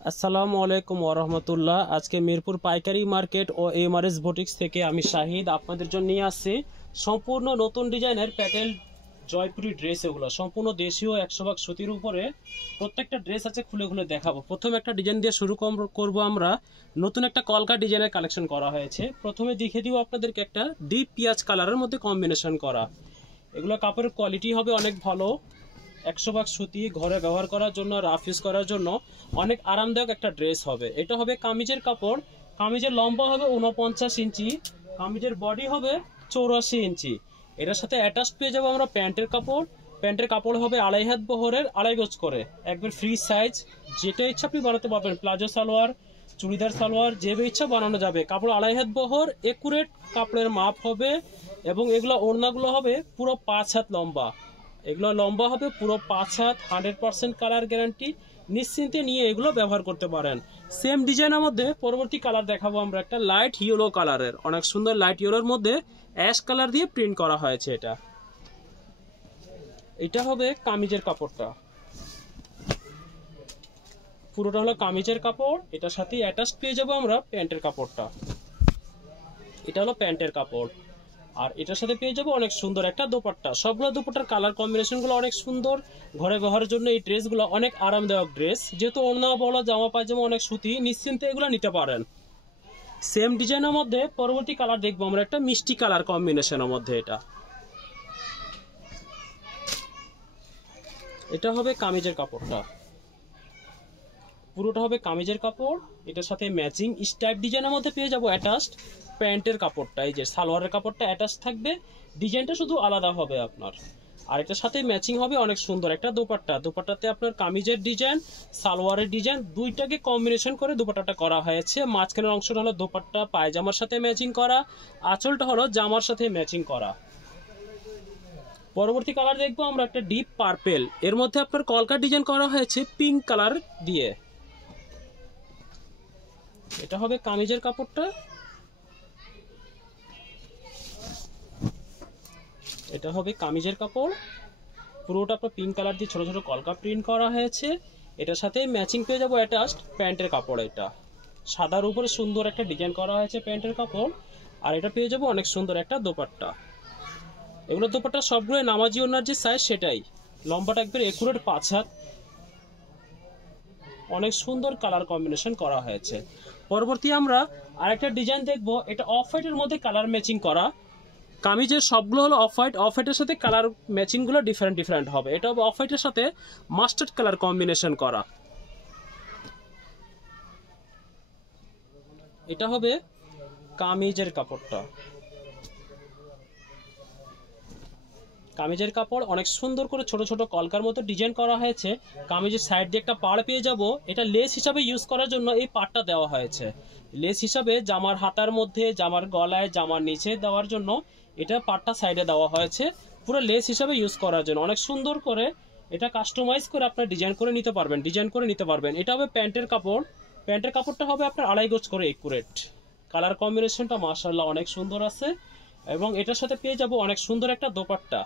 আসসালামু আলাইকুম ওরহমতুল্লাহ। আজকে মিরপুর পাইকারি মার্কেট ও এমআরএস বুটিক্স থেকে আমি শাহিদ আপনাদের জন্য নিয়ে আসছি সম্পূর্ণ নতুন ডিজাইনের প্যাটেল জয়পুরি ড্রেস। এগুলো সম্পূর্ণ দেশীয় 100% সুতির উপরে প্রত্যেকটা ড্রেস আছে, খুলে খুলে দেখাবো। প্রথমে একটা ডিজাইন দিয়ে শুরু করব আমরা। নতুন একটা কলকা ডিজাইনের কালেকশন করা হয়েছে। প্রথমে দেখিয়ে দিব আপনাদেরকে একটা ডিপ পিঁয়াজ কালারের মধ্যে কম্বিনেশন করা। এগুলো কাপড়ের কোয়ালিটি হবে অনেক ভালো, 100% সুতি, ঘরে ব্যবহার করার জন্য, রাফ ইউজ করার জন্য অনেক আরামদায়ক একটা ড্রেস হবে। এটা হবে কামিজের কাপড়। কামিজের লম্বা হবে 49 ইঞ্চি, কামিজের বডি হবে 84 ইঞ্চি। এটার সাথে অ্যাটাচ পেয়ে যাবো আমরা প্যান্টের কাপড়। প্যান্টের কাপড় হবে 2.5 হাত বহরের, 2.5 গজ করে, একবার ফ্রি সাইজ। যেটা ইচ্ছা আপনি বানাতে পারবেন, প্লাজো সালোয়ার, চুড়িদার সালোয়ার, যে ইচ্ছা বানানো যাবে। কাপড় 2.5 হাত বহর, একুরেট কাপড়ের মাপ হবে। এবং এগুলো ওড়নাগুলো হবে পুরো 5 হাত লম্বা। এগুলো লম্বা হবে পুরো 5 হাত, 100% কালার গ্যারান্টি। নিশ্চিন্তে নিয়ে এগুলো ব্যবহার করতে পারেন। সেম ডিজাইনের মধ্যে পরবর্তী কালার দেখাবো আমরা, একটা লাইট ইয়েলো কালারের, অনেক সুন্দর লাইট ইয়েলোর মধ্যে অ্যাশ কালার দিয়ে প্রিন্ট করা হয়েছে। এটা হবে কামিজের কাপড়টা, পুরোটা হলো কামিজের কাপড়। এটার সাথে অ্যাটাচ পেয়ে যাবো আমরা প্যান্টের কাপড়টা। এটা হলো প্যান্টের কাপড়। আর এটার সাথে পেয়ে যাবো অনেক সুন্দর একটা দোপাট্টা। সবগুলো দোপাট্টার কালার কম্বিনেশনগুলো অনেক সুন্দর। ঘরে ব্যবহারের জন্য এই ড্রেসগুলো অনেক আরামদায়ক ড্রেস। যেহেতু ওড়না বলা, জামা পায়জামা অনেক সুতি, নিশ্চিন্তে এগুলো নিতে পারেন। সেম ডিজাইনের মধ্যে পরবর্তী কালার দেখবো আমরা, একটা মিষ্টি কালার কম্বিনেশনের মধ্যে। এটা হবে কামিজের কাপড়টা, পুরোটা হবে কামিজের কাপড়। এটার সাথে ম্যাচিং স্ট্রাইপ ডিজাইনের মধ্যে পেয়ে যাবো অ্যাটাচড প্যান্টের কাপড়টা। এই যে সালোয়ারের কাপড়টা অ্যাটাচ থাকবে, ডিজাইনটা শুধু আলাদা হবে আপনার। আর এটার সাথে ম্যাচিং হবে অনেক সুন্দর একটা দোপাট্টা। দোপাট্টাতে আপনার কামিজের ডিজাইন, সালোয়ারের ডিজাইন, দুইটাকে কম্বিনেশন করে দোপাট্টাটা করা হয়েছে। মাঝখানের অংশটা হলো দোপাট্টা পায়জামার সাথে ম্যাচিং করা, আঁচলটা হলো জামার সাথে ম্যাচিং করা। পরবর্তী কালার দেখবো আমরা একটা ডিপ পার্পেল, এর মধ্যে আপনার কলকা ডিজাইন করা হয়েছে পিঙ্ক কালার দিয়ে। এটা হবে কামিজের কাপড়টা। এটা হবে কামিজের কাপড়, পুরোটা আপনার পিঙ্ক কালার দিয়ে ছোট ছোট কলকা প্রিন্ট করা হয়েছে। এটার সাথে ম্যাচিং পেয়ে যাবো অ্যাটাচড প্যান্টের কাপড়। এটা সাদার উপরে সুন্দর একটা ডিজাইন করা হয়েছে প্যান্টের কাপড়। আর এটা পেয়ে যাবো অনেক সুন্দর একটা দোপাট্টা। এগুলো দোপাট্টা সবগুলো নামাজি ওনার যে সাইজ সেটাই, লম্বাটা একবার একুরেট 5 হাত। অনেক সুন্দর কালার কম্বিনেশন করা হয়েছে। পরবর্তী আমরা আরেকটা ডিজাইন দেখবো, এটা অফ হোয়াইটের মধ্যে কালার ম্যাচিং করা। কামিজের সবগুলো হলো অফ হোয়াইট, অফ হোয়াইটের সাথে কালার ম্যাচিং গুলো ডিফারেন্ট ডিফারেন্ট হবে। এটা হবে অফ হোয়াইটের সাথে মাস্টার্ড কালার কম্বিনেশন করা। এটা হবে কামিজের কাপড়টা। কামিজের কাপড় অনেক সুন্দর করে ছোট ছোট কলকার মতো ডিজাইন করা হয়েছে। কামিজের সাইড দিয়ে একটা পাড় পেয়ে যাব। এটা লেস হিসাবে ইউজ করার জন্য এই পাড়টা দেওয়া হয়েছে। লেস হিসাবে জামার হাতার মধ্যে, জামার গলায়, জামার নিচে দেওয়ার জন্য এটা পাড়টা সাইডে দেওয়া হয়েছে, পুরো লেস হিসাবে ইউজ করার জন্য। অনেক সুন্দর করে এটা কাস্টমাইজ করে আপনার ডিজাইন করে নিতে পারবেন। এটা হবে প্যান্টের কাপড়। প্যান্টের কাপড়টা হবে আপনার 2.5 গজ করে একুরেট। কালার কম্বিনেশনটা মাশাআল্লাহ অনেক সুন্দর আছে। এবং এটার সাথে পেয়ে যাব অনেক সুন্দর একটা দোপাট্টা।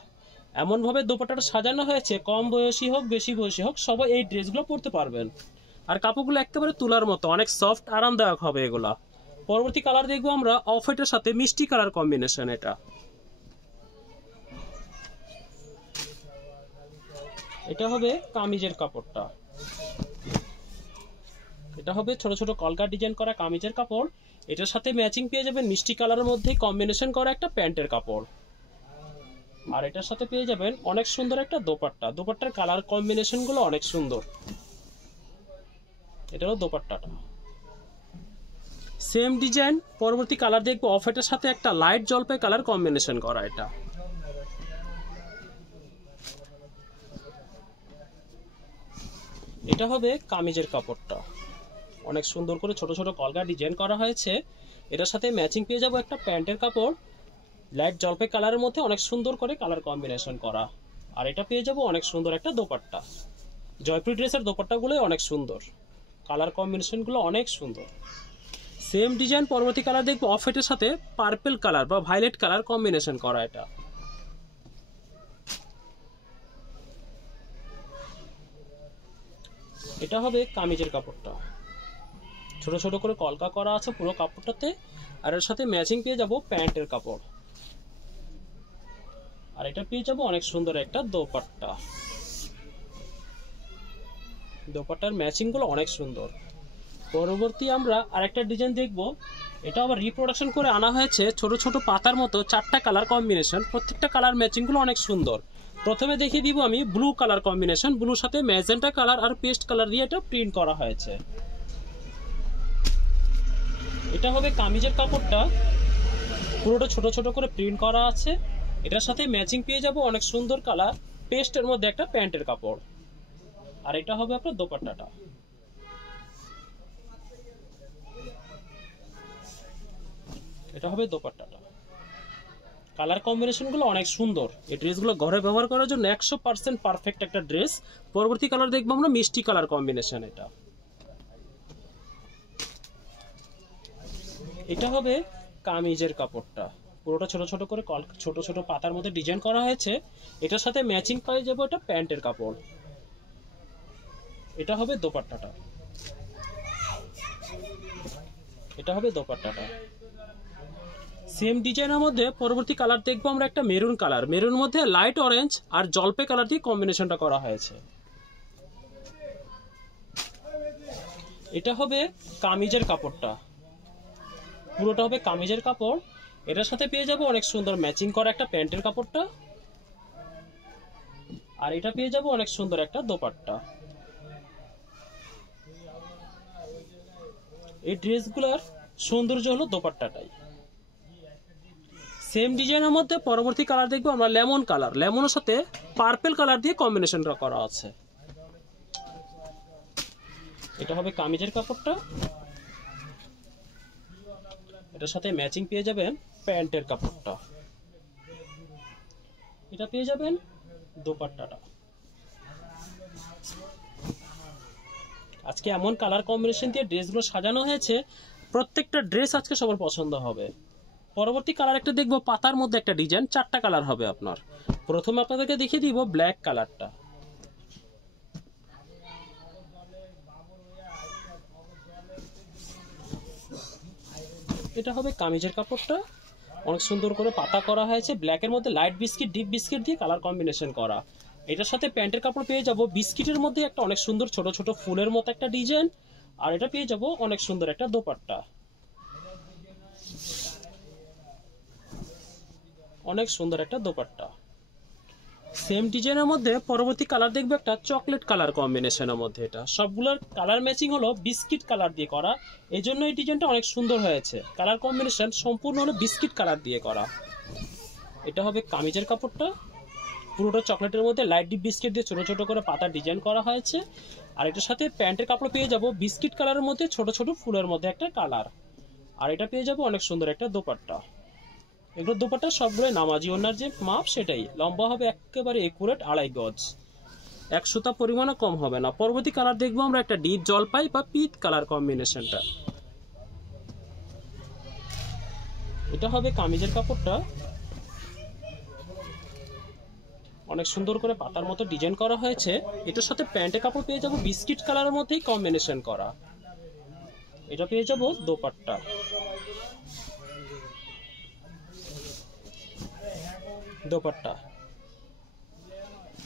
এমনভাবে দোপাট্টাটা সাজানো হয়েছে, কম বয়সী হোক বেশি বয়সী হোক সবাই এই ড্রেসগুলো পরতে পারবেন। আর কাপড়গুলো একেবারে তুলার মতো, অনেক সফট আরামদায়ক হবে এগুলা। পরবর্তী কালার দেখবো আমরা অফ হোয়াইটের সাথে মিষ্টি কালার কম্বিনেশন। এটা হবে কামিজের কাপড়টা। এটা হবে ছোট ছোট কলকা ডিজাইন করা কামিজের কাপড়। এটার সাথে ম্যাচিং পেয়ে যাবেন মিষ্টি কালারের মধ্যে কম্বিনেশন করা একটা প্যান্টের কাপড়। আর এটার সাথে পেয়ে যাবেন অনেক সুন্দর একটা দোপাট্টা। দোপাট্টার কালার কম্বিনেশন গুলো অনেক সুন্দর। এটা হলো দোপাট্টাটা। সেম ডিজাইন পরবর্তী কালার দেখবো, অফ হোয়াইটের সাথে একটা লাইট জলপাই কালার কম্বিনেশন করা। এটা হবে কামিজের কাপড়টা। অনেক সুন্দর করে ছোট ছোট কলকা ডিজাইন করা হয়েছে। এটার সাথে ম্যাচিং পেয়ে যাবো একটা প্যান্টের কাপড়, লাইট জলপাই কালারের মধ্যে অনেক সুন্দর করে কালার কম্বিনেশন করা। আর এটা পেয়ে যাবো অনেক সুন্দর একটা দোপাট্টা। জয়পুরি ড্রেসের দোপাট্টাগুলো অনেক সুন্দর, কালার কম্বিনেশনগুলো অনেক সুন্দর। সেম ডিজাইন পরবর্তী কালার দেখবো, অফ হোয়াইটের সাথে পার্পল কালার বা ভায়োলেট কালার কম্বিনেশন করা। এটা হবে কামিজের কাপড়টা। ছোট ছোট করে কলকা করা আছে পুরো কাপড়টাতে। আর এর সাথে ম্যাচিং পেয়ে যাব প্যান্টের কাপড়। আর এটা পেয়ে যাব অনেক সুন্দর একটা দোপাট্টা। দোপাট্টার ম্যাচিং গুলো অনেক সুন্দর। পরবর্তী আমরা আরেকটা ডিজাইন দেখব। এটা আবার রিপ্রোডাকশন করে আনা হয়েছে ছোট ছোট পাতার মতো 4টা কালার কম্বিনেশন। প্রত্যেকটা কালার ম্যাচিং গুলো অনেক সুন্দর। প্রথমে দেখিয়ে দিব আমি ব্লু কালার কম্বিনেশন, ব্লুর সাথে ম্যাজেন্টা কালার আর পেস্ট কালার দিয়ে এটা প্রিন্ট করা হয়েছে। এটা হবে কামিজের কাপড়টা, পুরোটা ছোট ছোট করে প্রিন্ট করা আছে। এটার সাথে ম্যাচিং পেয়ে যাব অনেক সুন্দর কালার পেস্টের মধ্যে একটা প্যান্টের কাপড়। আর এটা হবে আপনার দোপাট্টাটা। এটা হবে দোপাট্টাটা। কালার কম্বিনেশন গুলো অনেক সুন্দর। এই ড্রেসগুলো ঘরে ব্যবহার করার জন্য 100% পারফেক্ট একটা ড্রেস। পরবর্তী কালার দেখবো আমরা মিষ্টি কালার কম্বিনেশন। এটা হবে কামিজের কাপড়টা, পুরোটা ছোট ছোট করে ছোট ছোট পাতার মধ্যে ডিজাইন করা হয়েছে। এটার সাথে ম্যাচিং পেয়ে যাবো এটা প্যান্টের কাপড়। এটা হবে দোপাট্টাটা। এটা হবে দোপাট্টাটা। সেম ডিজাইনের মধ্যে পরবর্তী কালার দেখবো আমরা একটা মেরুন কালার। মেরুন মধ্যে লাইট অরেঞ্জ আর জলপাই কালার দিয়ে কম্বিনেশনটা করা হয়েছে। এটা হবে কামিজের কাপড়টা, পুরোটা হবে কামিজের কাপড়। এটার সাথে পেয়ে যাবো অনেক সুন্দর ম্যাচিং করা একটা প্যান্টের কাপড়টা। আর এটা পেয়ে যাবো অনেক সুন্দর একটা দোপাট্টা। এই ড্রেসগুলোর সৌন্দর্য হলো দোপাট্টাটাই। সেম ডিজাইনের মধ্যে পরবর্তী কালার দেখবো আমরা লেমন কালার। লেমনের সাথে পার্পল কালার দিয়ে কম্বিনেশনটা করা আছে। এটা হবে কামিজের কাপড়টা। এটার সাথে ম্যাচিং পেয়ে যাবেন প্যান্টের কাপড়টা। এটা পেয়ে যাবেন দোপাট্টাটা। আজকে এমন কালার কম্বিনেশন দিয়ে ড্রেসগুলো সাজানো হয়েছে, প্রত্যেকটা ড্রেস আজকে সবার পছন্দ হবে। পরবর্তী কালার একটা দেখবো পাতার মধ্যে একটা ডিজাইন, 4টা কালার হবে আপনার। প্রথমে আপনাদেরকে দেখিয়ে দিব ব্ল্যাক কালারটা। এটা হবে কামিজের কাপড়টা, অনেক সুন্দর করে পাতা করা হয়েছে। ব্ল্যাকের মধ্যে লাইট বিস্কিট ডিপ বিস্কিট দিয়ে কালার কম্বিনেশন করা। এটার সাথে প্যান্টের কাপড় পেয়ে যাব বিস্কিটের মধ্যে একটা অনেক সুন্দর ছোট ছোট ফুলের মতো একটা ডিজাইন। আর এটা পেয়ে যাব অনেক সুন্দর একটা দোপাট্টা। অনেক সুন্দর একটা দোপাট্টা। সেম ডিজাইনের মধ্যে পরবর্তী কালার দেখবো একটা চকলেট কালার কম্বিনেশনের মধ্যে। এটা সবগুলোর কালার ম্যাচিং হলো বিস্কিট কালার দিয়ে করা, এই জন্য এই ডিজাইনটা অনেক সুন্দর হয়েছে। কালার কম্বিনেশন সম্পূর্ণ হলো বিস্কিট কালার দিয়ে করা। এটা হবে কামিজের কাপড়টা, পুরোটা চকলেটের মধ্যে লাইট ডিপ বিস্কিট দিয়ে ছোট ছোট করে পাতা ডিজাইন করা হয়েছে। আর এটার সাথে প্যান্টের কাপড় পেয়ে যাব বিস্কিট কালারের মধ্যে ছোট ছোট ফুলের মধ্যে একটা কালার। আর এটা পেয়ে যাব অনেক সুন্দর একটা দোপাট্টা। এগুলো দোপাট্টা সবগুলো নামাজি ওনার যে মাপ সেটাই, লম্বা হবে একেবারে একুরেট 2.5 গজ, 1 সুতা পরিমাণও কম হবে না। পরবর্তী কালার দেখবো আমরা একটা ডিপ জলপাই বা পিচ কালার কম্বিনেশনটা। এটা হবে কামিজের কাপড়টা, অনেক সুন্দর করে পাতার মতো ডিজাইন করা হয়েছে। এটার সাথে প্যান্টের কাপড় পেয়ে যাব বিস্কিট কালারের মধ্যেই কম্বিনেশন করা। এটা পেয়ে যাব দোপাট্টা। দোপাট্টা।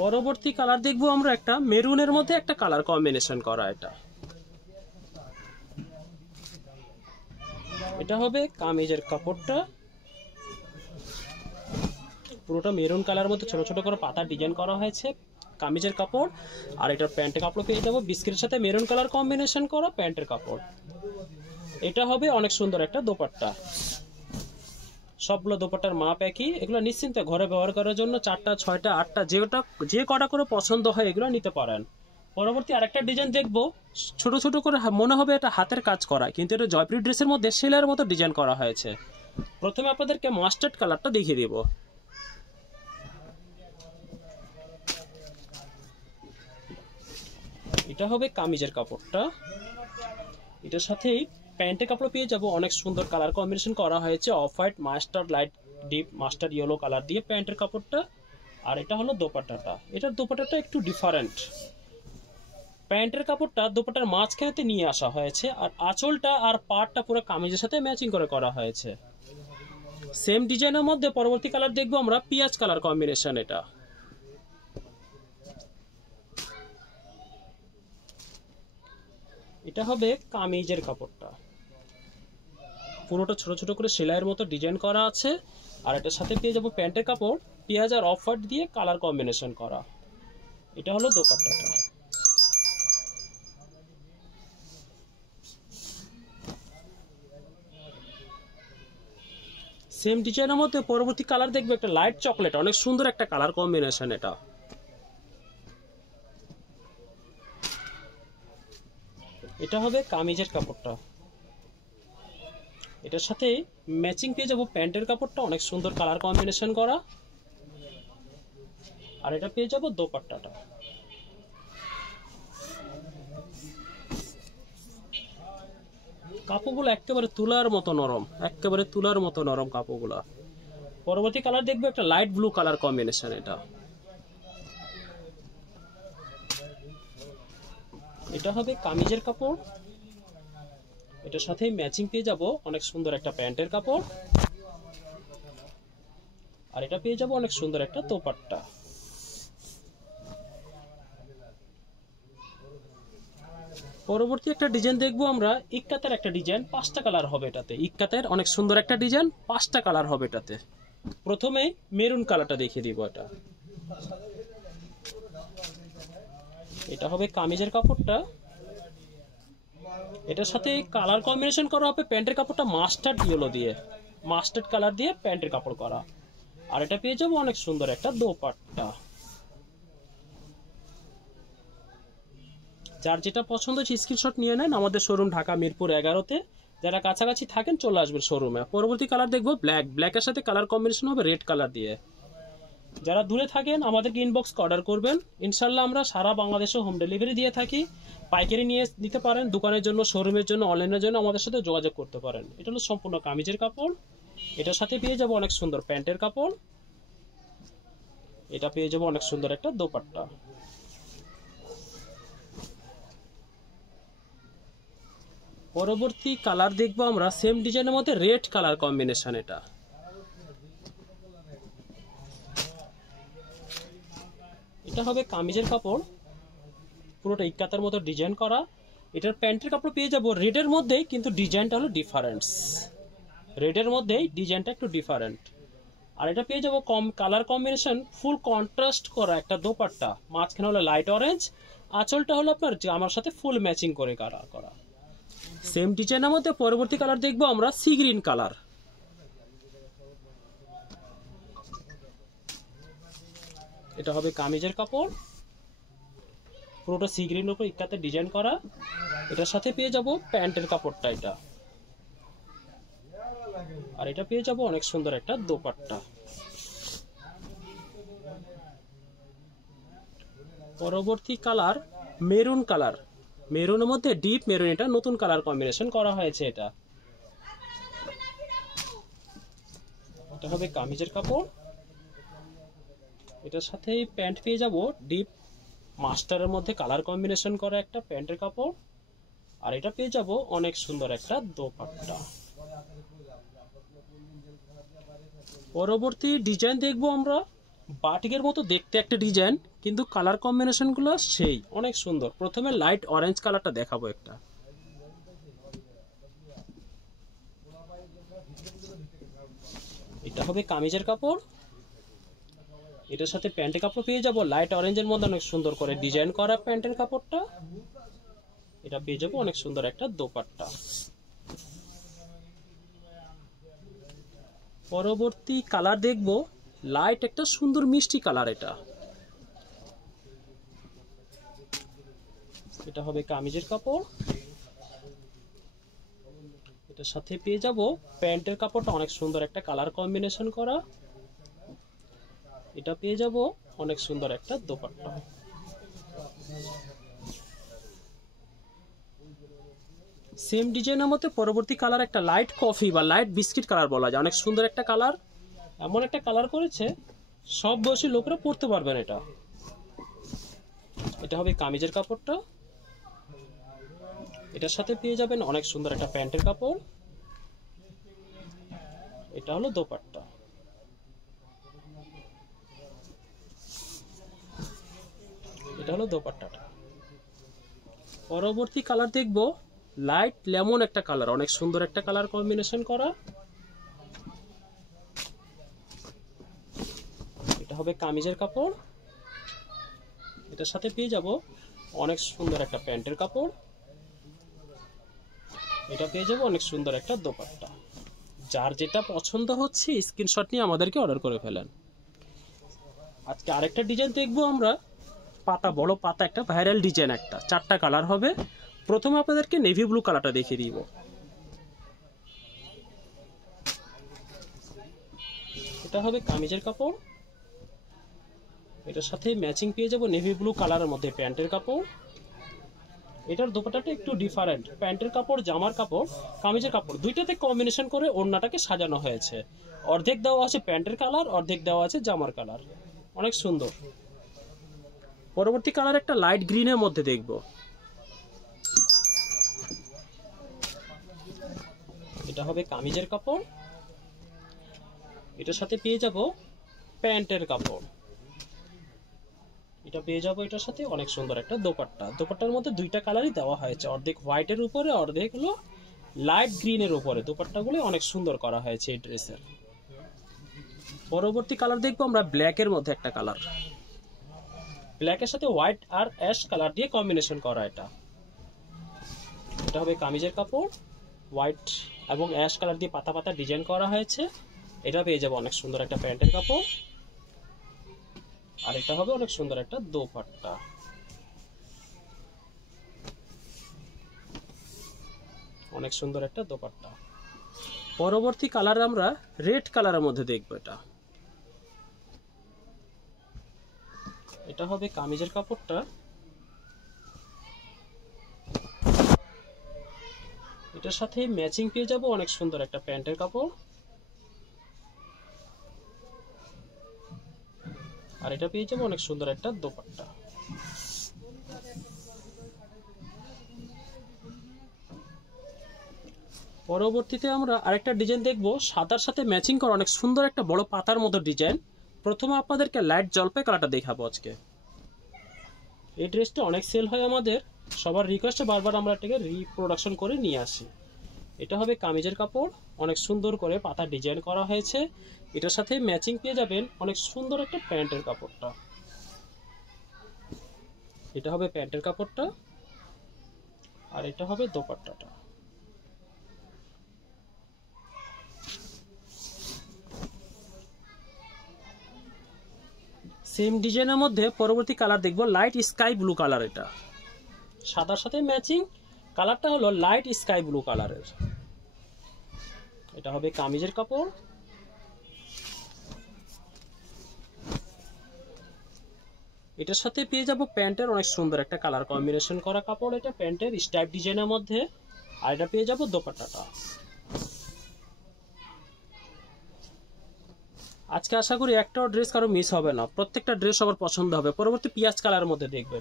পরবর্তী কালার দেখবো আমরা একটা মেরুনের মধ্যে একটা কালার কম্বিনেশন করা। এটা হবে কামিজের কাপড়টা, পুরোটা মেরুন কালার মধ্যে ছোট ছোট করে পাতা ডিজাইন করা হয়েছে কামিজের কাপড়। আর এটার প্যান্টের কাপড় পেয়ে যাবো বিস্কিটের সাথে মেরুন কালার কম্বিনেশন করা প্যান্টের কাপড়। এটা হবে অনেক সুন্দর একটা দোপাট্টা। সবগুলো দোপাট্টার মাপ একই। এগুলো নিশ্চিন্তে ঘরে ব্যবহার করার জন্য 4টা 6টা 8টা যে কটা করে পছন্দ হয় এগুলো নিতে পারেন। পরবর্তী আরেকটা ডিজাইন দেখবো, ছোট ছোট করে মনে হবে এটা হাতের কাজ করা, কিন্তু এটা জয়পুরি ড্রেসের মধ্যে সেলাইয়ের মতো ডিজাইন করা হয়েছে। প্রথমে আপনাদেরকে মাস্টার্ড কালারটা দেখিয়ে দিব। এটা হবে কামিজের কাপড়টা। এটার সাথেই প্যান্টের কাপড় পেয়ে যাব অনেক সুন্দর কালার কম্বিনেশন করা হয়েছে, off white master light deep master yellow colour দিয়ে প্যান্টের কাপড়টা। আর এটা হলো দোপাট্টাটা। এটার দোপাট্টাটা একটু ডিফারেন্ট, প্যান্টের কাপড়টা দোপাট্টার মাঝখানেতে নিয়ে আসা হয়েছে, আর আঁচলটা আর পাড়টা পুরো কামিজের সাথে ম্যাচিং করে করা হয়েছে। সেম ডিজাইনের মধ্যে পরবর্তী কালার দেখবো আমরা পিঁয়াজ কালার কম্বিনেশন। এটা হবে কামিজের কাপড়টা, পুরোটা ছোট ছোট করে সেলাইয়ের মতো ডিজাইন করা আছে। আর এটার সাথে পেয়ে যাবো প্যান্টের কাপড় পেঁয়াজ আর অফ হোয়াইট দিয়ে কালার কম্বিনেশন করা। এটা হলো দোপাট্টাটা। সেম ডিজাইনের মধ্যে পরবর্তী কালার দেখবো একটা লাইট চকলেট, অনেক সুন্দর একটা কালার কম্বিনেশন। এটা হবে কামিজের কাপড়টা, এটার সাথে ম্যাচিং পেয়ে যাবো প্যান্টের কাপড়টা, অনেক সুন্দর কালার কম্বিনেশন করা। আর এটা পেয়ে যাবো দোপাট্টাটা। কাপড়গুলো একেবারে তুলার মতো নরম, একেবারে তুলার মতো নরম কাপড়গুলো। পরবর্তী কালার দেখবো একটা লাইট ব্লু কালার কম্বিনেশন। এটা হবে কামিজের কাপড়, এটার সাথে ম্যাচিং পেয়ে যাব অনেক সুন্দর একটা প্যান্টের কাপড়। আর এটা পেয়ে যাব অনেক সুন্দর একটা দোপাট্টা। পরবর্তী একটা ডিজাইন দেখবো আমরা ইক্কাতের একটা ডিজাইন, 5টা কালার হবে এটাতে। ইক্কাতের অনেক সুন্দর একটা ডিজাইন, 5টা কালার হবে এটাতে। প্রথমে মেরুন কালারটা দেখিয়ে দিব। এটা হবে কামিজের কাপড়টা, এটার সাথে কালার কম্বিনেশন করা হবে প্যান্টের কাপড়টা মাস্টার্ড ইয়েলো দিয়ে, মাস্টার্ড কালার দিয়ে প্যান্টের কাপড় করা। আর এটা পেয়ে যাবো অনেক সুন্দর একটা দোপাট্টা। যার যেটা পছন্দ হচ্ছে স্ক্রিনশট নিয়ে নেন। আমাদের শোরুম ঢাকা মিরপুর 11-তে, যারা কাছাকাছি থাকেন চলে আসবেন শোরুমে। পরবর্তী কালার দেখবো ব্ল্যাক, ব্ল্যাকের সাথে কালার কম্বিনেশন হবে রেড কালার দিয়ে। যারা দূরে থাকেন আমাদেরকে ইনবক্স অর্ডার করবেন, ইনশাল্লাহ আমরা সারা বাংলাদেশে হোম ডেলিভারি দিয়ে থাকি। পাইকারি নিয়ে নিতে পারেন, দোকানের জন্য, শোরুমের জন্য, অনলাইনের জন্য আমাদের সাথে যোগাযোগ করতে পারেন। এটা হলো সম্পূর্ণ কামিজের কাপড়, এটার সাথে পেয়ে যাবো অনেক সুন্দর প্যান্টের কাপড়, এটা পেয়ে যাবো অনেক সুন্দর একটা দোপাট্টা। পরবর্তী কালার দেখবো আমরা সেম ডিজাইনের মধ্যে রেড কালার কম্বিনেশন। এটা হবে কামিজের কাপড়, পুরোটা ইক্কাতের মতো ডিজাইন করা। এটার প্যান্টের কাপড় পেয়ে যাবো রেডের মধ্যেই, কিন্তু ডিজাইনটা হলো ডিফারেন্স, রেডের মধ্যেই ডিজাইনটা একটু ডিফারেন্ট। আর এটা পেয়ে যাবো কালার কম্বিনেশন ফুল কন্ট্রাস্ট করা একটা দোপাট্টা, মাঝখানে হলো লাইট অরেঞ্জ, আঁচলটা হলো আপনার জামার সাথে ফুল ম্যাচিং করে কালার করা। সেম ডিজাইনের মধ্যে পরবর্তী কালার দেখবো আমরা সি গ্রিন কালার। এটা হবে কামিজের কাপড়, পুরোটা সি গ্রিন উপর ইক্কাতে ডিজাইন করা। এটার সাথে পেয়ে যাব প্যান্টের কাপড়টা এটা, আর এটা পেয়ে যাব অনেক সুন্দর একটা দোপাট্টা। পরবর্তী কালার মেরুন কালার, মেরুনের মধ্যে ডিপ মেরুন, এটা নতুন কালার কম্বিনেশন করা হয়েছে। এটা হবে কামিজের কাপড়, এটার সাথে প্যান্ট পেয়ে যাব ডিপ মাস্টারের মধ্যে কালার কম্বিনেশন করা একটা প্যান্টের কাপড়। আর এটা পেয়ে যাব অনেক সুন্দর একটা দোপাট্টা। পরবর্তী ডিজাইন দেখবো আমরা বাটিকের মতো দেখতে একটা ডিজাইন, কিন্তু কালার কম্বিনেশন গুলো সেই অনেক সুন্দর। প্রথমে লাইট অরেঞ্জ কালারটা দেখাবো একটা, এটা হবে কামিজের কাপড়, এটার সাথে প্যান্টের কাপড় পেয়ে যাব লাইট অরেঞ্জের মধ্যে অনেক সুন্দর করে ডিজাইন করা প্যান্টের কাপড়টা। এটা পেয়ে যাব অনেক সুন্দর একটা দোপাট্টা। পরবর্তী কালার দেখব লাইট একটা সুন্দর মিষ্টি কালার। এটা হবে কামিজের কাপড়, এটার সাথে পেয়ে যাব প্যান্টের কাপড়টা অনেক সুন্দর একটা কালার কম্বিনেশন করা। এটা পেয়ে যাব অনেক সুন্দর একটা দোপাট্টা। সেম ডিজাইনের মধ্যে পরবর্তী কালার একটা লাইট কফি বা লাইট বিস্কিট কালার বলা যায়, অনেক সুন্দর একটা কালার। এমন একটা কালার করেছে সব বয়সী লোকরা পরতে পারবেন। এটা হবে কামিজের কাপড়টা, এটার সাথে পেয়ে যাবেন অনেক সুন্দর একটা প্যান্টের কাপড়। এটা হলো দোপাট্টা। এটা হলো দোপাট্টাটা। পরবর্তী কালার দেখব লাইট লেমন একটা কালার, অনেক সুন্দর একটা কালার কম্বিনেশন করা। এটা হবে কামিজের কাপড়। এটার সাথে পেয়ে যাব অনেক সুন্দর একটা প্যান্টের কাপড়। এটা পেয়ে যাব অনেক সুন্দর একটা দোপাট্টা। যার যেটা পছন্দ হচ্ছে স্ক্রিনশট নিয়ে আমাদেরকে অর্ডার করে ফেলেন। আজকে আরেকটা ডিজাইন দেখবো আমরা, পাতা, বড় পাতা, একটা ভাইরাল ডিজাইন, একটা 4টা কালার হবে। প্রথমে আপনাদেরকে নেভি ব্লু কালারটা দেখিয়ে দিব। এটা হবে কামিজের কাপড়। এটার সাথে ম্যাচিং পেয়ে যাব নেভি ব্লু কালারের মধ্যে প্যান্টের কাপড়। এটার দোপাট্টাটা একটু ডিফারেন্ট, প্যান্টের কাপড়, জামার কাপড়, কামিজের কাপড় দুইটাতে কম্বিনেশন করে ওড়নাটাকে সাজানো হয়েছে। অর্ধেক দেওয়া আছে প্যান্টের কালার, অর্ধেক দেওয়া আছে জামার কালার, অনেক সুন্দর। পরবর্তী কালার একটা লাইট গ্রিনের মধ্যে দেখব। এটা হবে কামিজের কাপড়। এটার সাথে পেয়ে যাব প্যান্টের কাপড়। এটা পেয়ে যাব এটার সাথে অনেক সুন্দর একটা দোপাট্টা। দোপাট্টার মধ্যে দুইটা কালারই দেওয়া হয়েছে, অর্ধেক হোয়াইটের উপরে, অর্ধেক হলো লাইট গ্রিনের উপরে। দোপাট্টাগুলো অনেক সুন্দর করা হয়েছে এই ড্রেসের। পরবর্তী কালার দেখবো আমরা ব্ল্যাকের মধ্যে একটা কালার, ব্ল্যাকের সাথে হোয়াইট আর অ্যাশ কালার দিয়ে কম্বিনেশন করা। এটা হবে কামিজের কাপড়, হোয়াইট এবং অ্যাশ কালার দিয়ে পাতা পাতা ডিজাইন করা হয়েছে। এটা পেয়ে যাবো অনেক সুন্দর একটা প্যান্টের কাপড়। আর এটা হবে অনেক সুন্দর একটা দোপাট্টা। অনেক সুন্দর একটা দোপাট্টা। পরবর্তী কালার আমরা রেড কালারের মধ্যে দেখবো। এটা হবে কামিজের কাপড়টা। এটার সাথে ম্যাচিং পেয়ে যাব অনেক সুন্দর একটা প্যান্টের কাপড়। আর এটা পেয়ে যাবো অনেক সুন্দর একটা দোপাট্টা। পরবর্তীতে আমরা আরেকটা ডিজাইন দেখবো, সাদার সাথে ম্যাচিং করা অনেক সুন্দর একটা বড় পাতার মতো ডিজাইন। প্রথমে আপনাদেরকে লাইট জলপাই কালারটা দেখাবো আজকে। এই ড্রেসটা অনেক সেল হয় আমাদের, সবার রিকোয়েস্টে বারবার আমরা এটাকে রিপ্রোডাকশন করে নিয়ে আসি। এটা হবে কামিজের কাপড়, অনেক সুন্দর করে পাতা ডিজাইন করা হয়েছে। এটার সাথে ম্যাচিং পেয়ে যাবেন অনেক সুন্দর একটা প্যান্টের কাপড়টা। এটা হবে প্যান্টের কাপড়টা। আর এটা হবে দোপাট্টাটা। সেম ডিজাইনের মধ্যে পরবর্তী কালার দেখবো লাইট স্কাই ব্লু কালার। এটা সাদার সাথে ম্যাচিং, কালারটা হলো লাইট স্কাই ব্লু কালারের। এটা হবে কামিজের কাপড়। এটার সাথে পেয়ে যাব প্যান্টের অনেক সুন্দর একটা কালার কম্বিনেশন করা কাপড়। এটা প্যান্টের স্ট্রাইপ ডিজাইনের মধ্যে। আর এটা পেয়ে যাব দোপাট্টাটা। আজকে আশা করি একটাও ড্রেস কারো মিস হবে না, প্রত্যেকটা ড্রেস সবার পছন্দ হবে। পরবর্তী পিঁয়াজ কালারের মধ্যে দেখবো।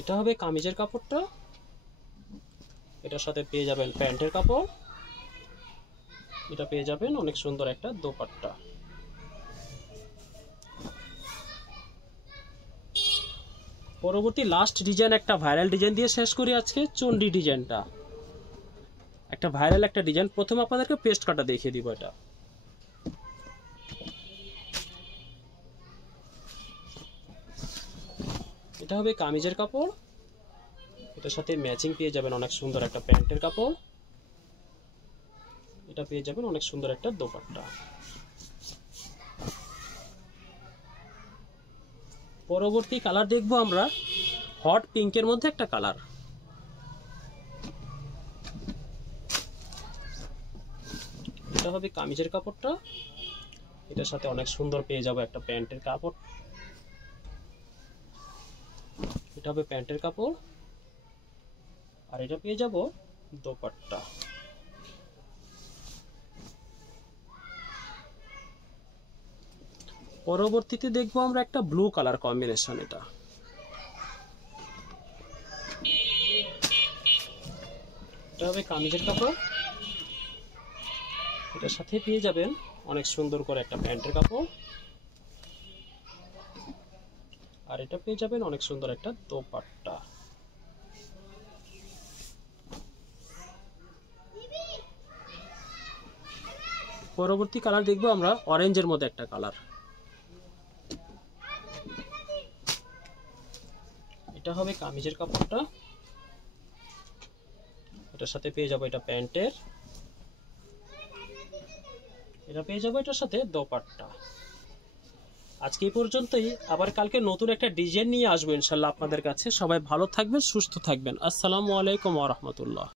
এটা হবে কামিজের কাপড়টা। এটার সাথে পেয়ে যাবেন প্যান্টের কাপড়। এটা পেয়ে যাবেন অনেক সুন্দর একটা দোপাট্টা। পরবর্তী লাস্ট ডিজাইন একটা ভাইরাল ডিজাইন দিয়ে শেষ করি আজকে। চন্ডি ডিজাইনটা একটা ভাইরাল একটা ডিজাইন। প্রথমে আপনাদেরকে পেস্ট কাটা দেখিয়ে দিব। এটা হবে কামিজের কাপড়। এটার সাথে ম্যাচিং পেয়ে যাবেন অনেক সুন্দর একটা প্যান্টের কাপড়। এটা পেয়ে যাবেন অনেক সুন্দর একটা দোপাট্টা। পরবর্তী কালার দেখবো আমরা হট পিঙ্কের মধ্যে একটা কালার। এটা হবে কামিজের কাপড়টা। এটার সাথে অনেক সুন্দর পেয়ে যাবো একটা প্যান্টের কাপড়। এটা হবে প্যান্টের কাপড়। আর এটা পেয়ে যাব দোপাট্টা। পরবর্তীতে দেখবো আমরা একটা ব্লু কালার কম্বিনেশন। এটা হবে কামিজের কাপড়। এটার সাথে পেয়ে যাবেন অনেক সুন্দর করে একটা প্যান্টের কাপড়, আর এটা পেয়ে যাবেন অনেক সুন্দর একটা দোপাট্টা। পরবর্তী কালার দেখবো আমরা অরেঞ্জের মধ্যে একটা কালার। এটা হবে কামিজের কাপড়টা, এটার সাথে পেয়ে যাবো এটা প্যান্টের, এটা পেয়ে যাবো এটার সাথে দোপাট্টা। আজকে এই পর্যন্তই, আবার কালকে নতুন একটা ডিজাইন নিয়ে আসবো ইনশাল্লাহ আপনাদের কাছে। সবাই ভালো থাকবেন, সুস্থ থাকবেন। আসসালামু আলাইকুম ওয়া রাহমাতুল্লাহ।